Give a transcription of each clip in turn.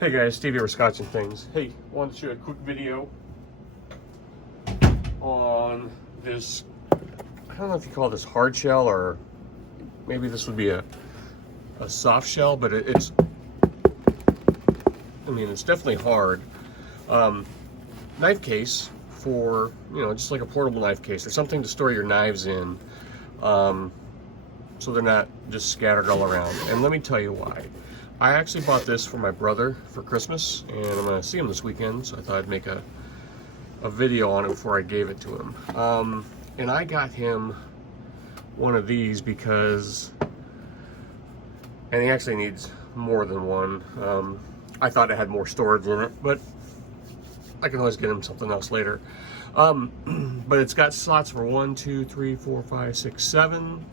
Hey guys, Steve here with Scotch and Things. Hey, wanted to show you a quick video on this, I don't know if you call this hard shell or maybe this would be a soft shell, but it's definitely hard. Knife case for, just like a portable knife case or something to store your knives in, so they're not just scattered all around. And let me tell you why. I actually bought this for my brother for Christmas, and I'm going to see him this weekend, so I thought I'd make a video on it before I gave it to him. And I got him one of these because, and he actually needs more than one. I thought it had more storage in it, but I can always get him something else later. But it's got slots for 1, 2, 3, 4, 5, 6, 7.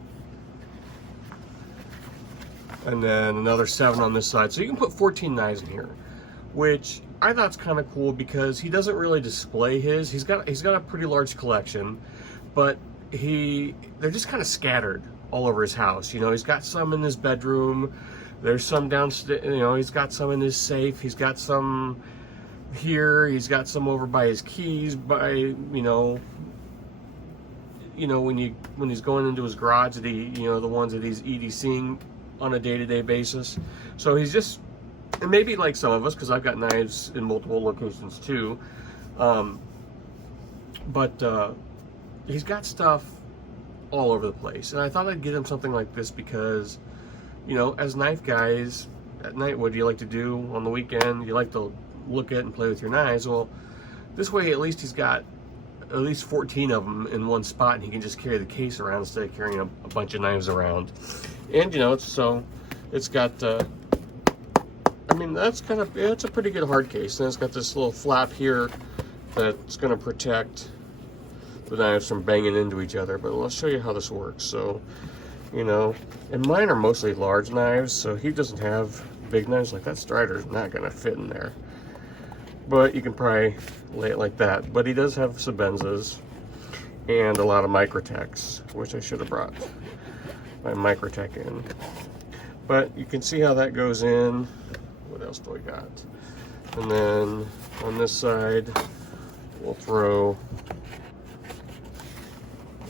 And then another 7 on this side. So you can put 14 knives in here, which I thought's kind of cool because he doesn't really display his. He's got a pretty large collection, but they're just kind of scattered all over his house. He's got some in his bedroom. There's some downstairs. He's got some in his safe. He's got some here. He's got some over by his keys. When he's going into his garage, the ones that he's EDCing on a day-to-day basis. So he's just, and maybe like some of us, because I've got knives in multiple locations too, but he's got stuff all over the place. And I thought I'd get him something like this because, as knife guys, at night, what do you like to do on the weekend? You like to look at and play with your knives. Well, this way at least he's got at least 14 of them in one spot, and he can just carry the case around instead of carrying a bunch of knives around. And it's got it's a pretty good hard case. And it's got this little flap here that's going to protect the knives from banging into each other. But I'll show you how this works. So, and mine are mostly large knives, so he doesn't have big knives. Like that Strider's not going to fit in there. But you can probably lay it like that. But he does have Sebenzas and a lot of Microtechs, which I should have brought my Microtech in. But you can see how that goes in. What else do I got? And then on this side, we'll throw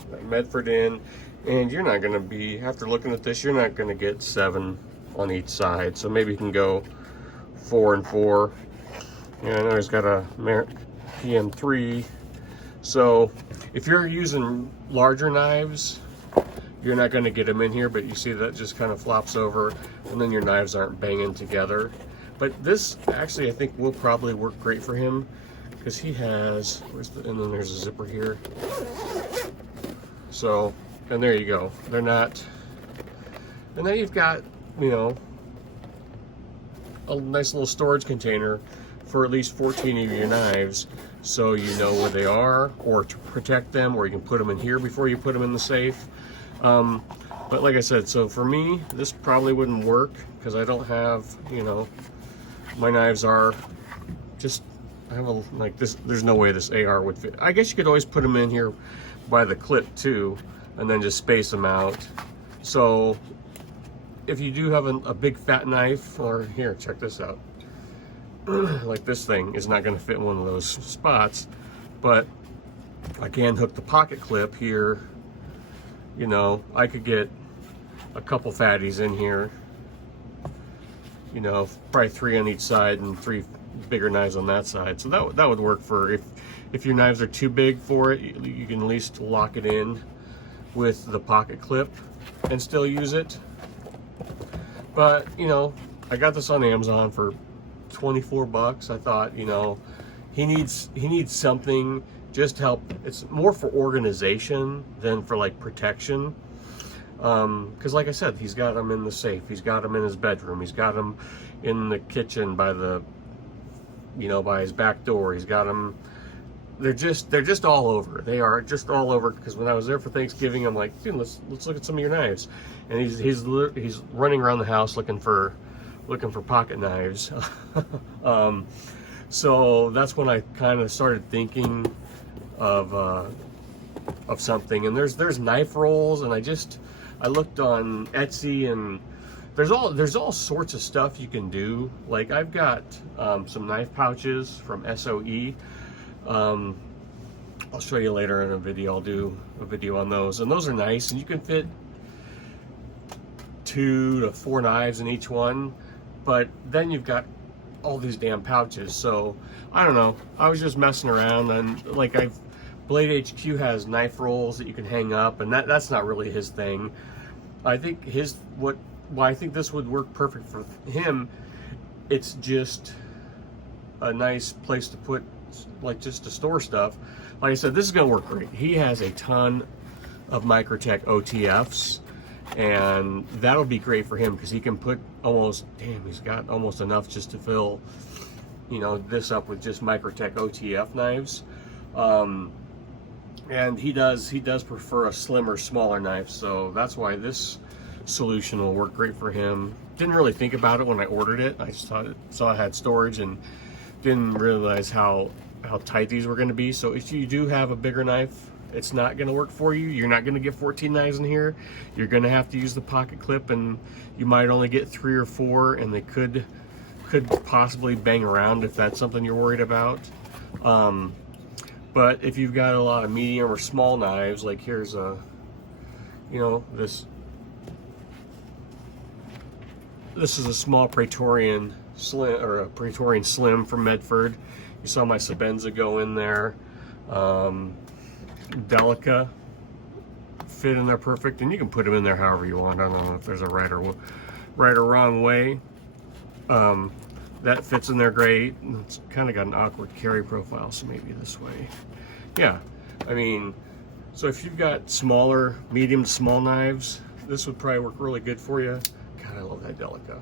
that Medford in. And you're not going to be, after looking at this, you're not going to get 7 on each side. So maybe you can go 4 and 4. Yeah, I know he's got a Merit PM3. So if you're using larger knives, you're not going to get them in here, but you see that just kind of flops over, and then your knives aren't banging together. But this actually, I think, will probably work great for him because he has, and then there's a zipper here. So, and there you go. They're not, and then you've got, a nice little storage container for at least 14 of your knives, so you know where they are, or to protect them, or you can put them in here before you put them in the safe. But like I said, so for me, this probably wouldn't work because I don't have, my knives are just, I have like this, there's no way this AR would fit. I guess you could always put them in here by the clip too, and then just space them out. So if you do have a big fat knife, or here, check this out. Like this thing is not going to fit in one of those spots, but I can hook the pocket clip here. I could get a couple fatties in here, probably 3 on each side and 3 bigger knives on that side. So that would work for if your knives are too big for it, you can at least lock it in with the pocket clip and still use it. But, I got this on Amazon for 24 bucks. I thought, he needs something just to help. It's more for organization than for like protection. Because like I said, he's got them in the safe, he's got them in his bedroom, he's got them in the kitchen by the, by his back door. He's got them. They're just all over. They are just all over. Because when I was there for Thanksgiving, I'm like, dude, let's look at some of your knives. And he's running around the house looking for pocket knives. So that's when I kind of started thinking of something. And there's knife rolls, and I looked on Etsy, and there's all sorts of stuff you can do. Like I've got some knife pouches from SOE. I'll show you later in a video. I'll do a video on those, and those are nice, and you can fit 2 to 4 knives in each one. But then you've got all these damn pouches. So I don't know, I was just messing around, and like Blade HQ has knife rolls that you can hang up, and that's not really his thing. I think I think this would work perfect for him. It's just a nice place to put, like, just to store stuff. Like I said, this is gonna work great. He has a ton of Microtech OTFs, and that'll be great for him because he can put he's got almost enough just to fill, you know, this up with just Microtech OTF knives. And he does prefer a slimmer, smaller knife, so that's why this solution will work great for him. Didn't really think about it when I ordered it. I just saw it had storage and didn't realize how tight these were going to be. So if you do have a bigger knife, it's not going to work for you. You're not going to get 14 knives in here. You're going to have to use the pocket clip, and you might only get 3 or 4, and they could possibly bang around if that's something you're worried about. But if you've got a lot of medium or small knives, like here's a, you know, this is a small Praetorian Slim, or a Praetorian Slim from Medford. You saw my Sebenza go in there. Delica fit in there perfect, and you can put them in there however you want. I don't know if there's a right or wrong way. That fits in there great. It's kind of got an awkward carry profile, so maybe this way. Yeah, I mean, so if you've got smaller, medium to small knives, this would probably work really good for you. God, I love that Delica.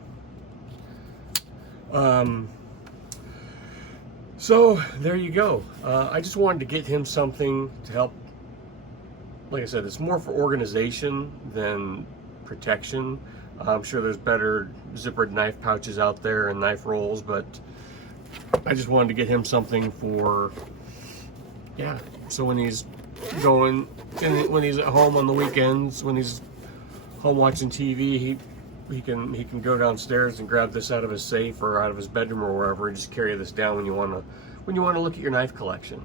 So there you go. I just wanted to get him something to help. Like I said, it's more for organization than protection. I'm sure there's better zippered knife pouches out there and knife rolls, but I just wanted to get him something for, yeah, so when he's when he's at home on the weekends, when he's home watching TV, he can go downstairs and grab this out of his safe or out of his bedroom or wherever, and just carry this down when you want to look at your knife collection.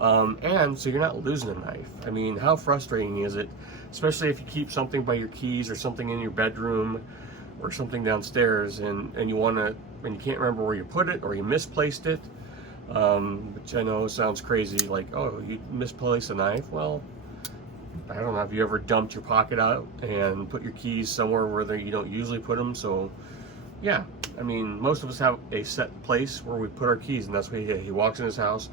And so you're not losing a knife. I mean, how frustrating is it, especially if you keep something by your keys or something in your bedroom or something downstairs, and you can't remember where you put it or you misplaced it, which I know sounds crazy, like, oh, you misplaced a knife. Well, I don't know, have you ever dumped your pocket out and put your keys somewhere where you don't usually put them? So yeah, I mean, most of us have a set place where we put our keys, and that's what he walks in his house,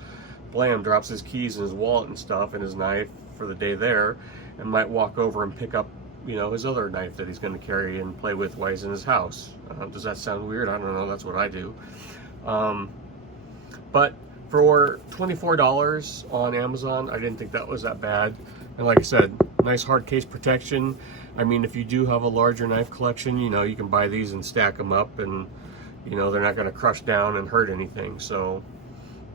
blam, drops his keys and his wallet and stuff and his knife for the day there, and might walk over and pick up, you know, his other knife that he's going to carry and play with while he's in his house. Does that sound weird? I don't know. That's what I do. But for $24 on Amazon, I didn't think that was that bad. And like I said, nice hard case protection. I mean, if you do have a larger knife collection, you know, you can buy these and stack them up, and, you know, they're not going to crush down and hurt anything. So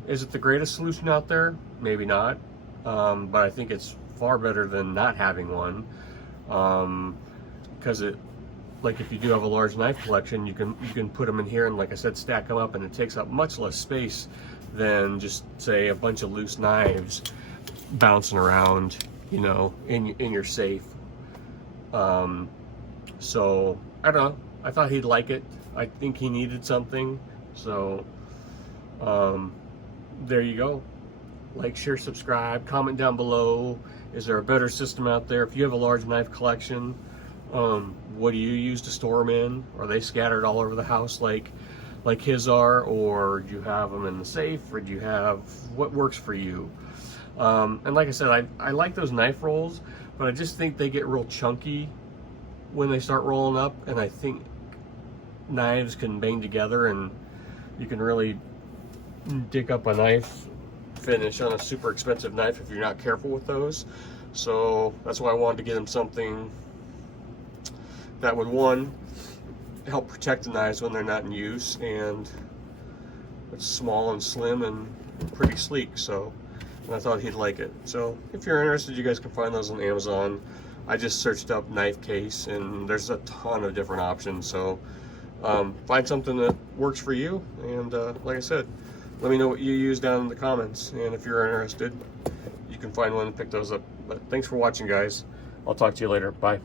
is it the greatest solution out there? Maybe not. But I think it's far better than not having one. Because like if you do have a large knife collection, you can put them in here and, like I said, stack them up, and it takes up much less space than just, say, a bunch of loose knives bouncing around, you know, in your safe. So I don't know, I thought he'd like it. I think he needed something. So there you go. Like, share, subscribe, comment down below. Is there a better system out there? If you have a large knife collection, what do you use to store them in? Are they scattered all over the house like his are, or do you have them in the safe, or do you have, what works for you? And like I said, I like those knife rolls, but I just think they get real chunky when they start rolling up, and I think knives can bang together, and you can really dig up a knife finish on a super expensive knife if you're not careful with those. So that's why I wanted to get him something that would, one, help protect the knives when they're not in use, and it's small and slim and pretty sleek. So, and I thought he'd like it. So if you're interested, you guys can find those on Amazon. I just searched up knife case, and there's a ton of different options. So find something that works for you, and like I said, let me know what you use down in the comments, and if you're interested, you can find one and pick those up. But thanks for watching, guys. I'll talk to you later. Bye.